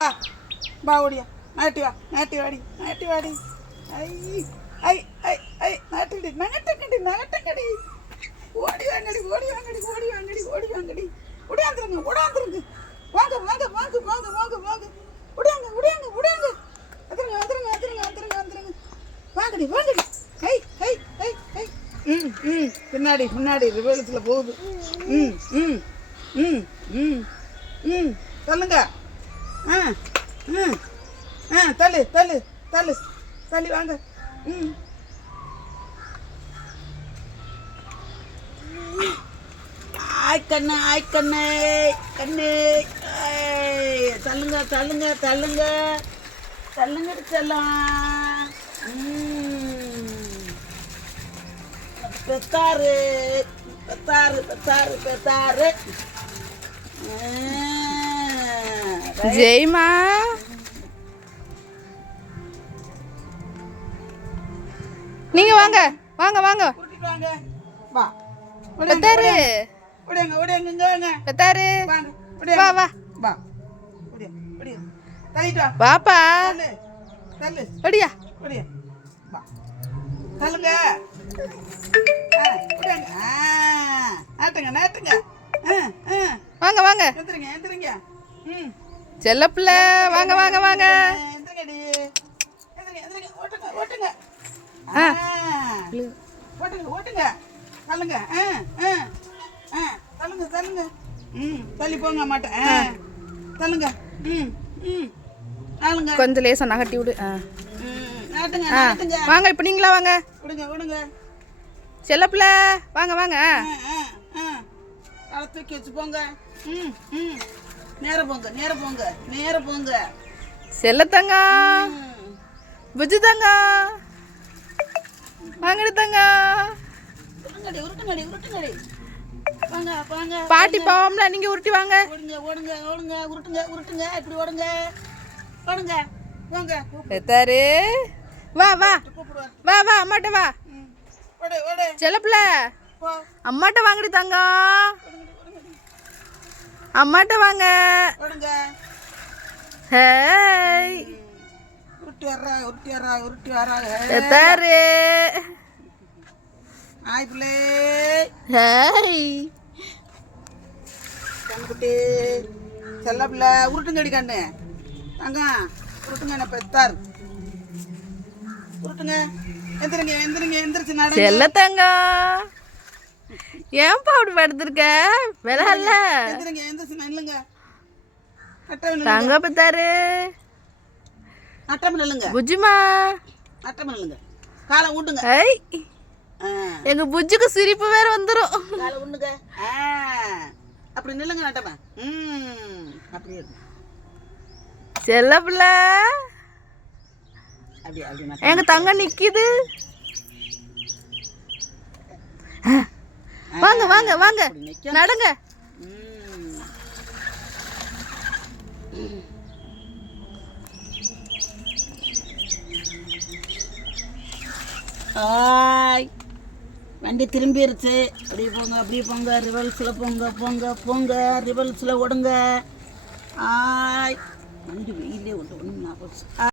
வா ஓடியா நாட்டி வா நாட்டி வாடி ஐ ஐ ஐ ஐ நாட்டி நகட்டங்கடி ஓடி வாங்கடி ஓடியாந்துருங்க வாங்க ஓடியாங்க வந்துருங்க வாங்கடி ஐ ஐ ஐ ஐ பின்னாடி ரிவர்ஸில் போகுது சொல்லுங்க தள்ளி வாங்க ஆய்க்கண்ணு தள்ளுங்க செல்லாம் பெத்தாரு ஜெய்மா நீங்க வாங்க வா பெத்தாரு ஓடியாங்க இங்க வாங்க பெத்தாரு வாங்க வா ஓடியா தள்ளிட்டு வா வாப்பா தள்ளு ஓடியா வா தள்ளுங்க ஓடியாங்க நாட்டுங்க வாங்க எந்திரிங்க செல்லப்புள்ள வாங்க எந்திரிங்கடி ஓட்டுங்க தள்ளுங்க தள்ளி போங்க மாட்டேன் தள்ளுங்க கொஞ்சம் லேசா நகட்டி விடு நாட்டுங்க வாங்க இப்ப நீங்களா வாங்க விடுங்க செல்லப்புள்ள வாங்க காலை தூக்கி வச்சு போங்க நேர போங்க செல்லத்தங்க புஜு தங்க வாங்கடி தங்க உருட்டுங்கடி வாங்க பாட்டி பாவம்ல நீங்க உருட்டி வாங்க ஓடுங்க உருட்டுங்க இப்படி ஓடுங்க போங்க பெத்தாரு வா கூப்பிடுவார் அம்மாட்ட வா ஓடு செல்லப்புள்ள போ அம்மாட்ட வாங்கடி தங்க அம்மாட்ட வாங்க ஓடுங்க ஹேய் உருட்டி வரா பெத்தாரு ஆய் பிள்ளை ஹேய் கண்ணுக்குட்டி செல்ல பிள்ளை உருட்டுங்கடி கண்ணு தாங்க உருட்டுங்க என்ன பெத்தார் உருட்டுங்க எந்திரிச்சு நட செல்லத்தங்க ஏன்பா அப்படி படுத்திருக்க விளையாடல எந்திரிச்சு நில்லுங்க தங்க பெத்தாரு அட்டம் நில்லுங்க புஜுமா அட்டம் நில்லுங்க காலை ஊட்டுங்க ஐ எங்க புஜுக்கு சிரிப்பு வேற வந்துரும் காலை ஊட்டுங்க அப்படி நில்லுங்க நட்டமா அப்படியே செல்லப்புள்ள அப்படி எங்க தங்க நிக்குது வாங்க நடங்க ஆய் வண்டி திரும்பிருச்சு அப்படியே போங்க ரிவல்ஸில் போங்க ரிவல்ஸில் ஓடுங்க ஆய் வண்டி வெயிலே ஒன்று நான்